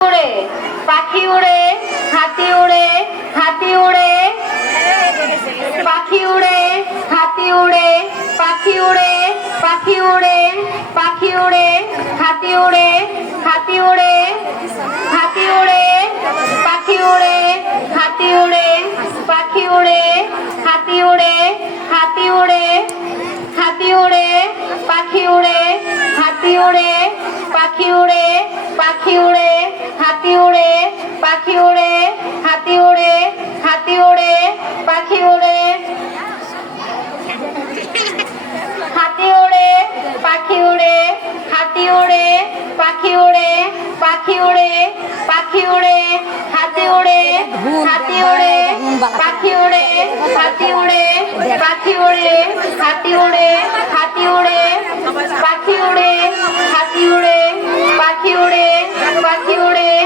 উড়ে পাখি উড়ে হাতি উড়ে হাতি উড়ে পাখি উড়ে হাতি উড়ে পাখি উড়ে পাখি উড়ে পাখি উড়ে হাতি উড়ে হাতি উড়ে হাতি উড়ে পাখি উড়ে হাতি উড়ে পাখি উড়ে হাতি উড়ে হাতি উড়ে হাতি উড়ে পাখি উড়ে হাতি উড়ে পাখি উড়ে পাখি উড়ে হাতি উড়ে পাখি উড়ে হাতি উড়ে হাতি উড়ে পাখি উড়ে হাতি উড়ে পাখি উড়ে হাতি উড়ে পাখি উড়ে পাখি উড়ে পাখি উড়ে হাতি উড়ে হাতি উড়ে পাখি উড়ে হাতি উড়ে পাখি উড়ে হাতি উড়ে হাতি উড়ে পাখি উড়ে হাতি উড়ে পাখি উড়ে পাখি উড়ে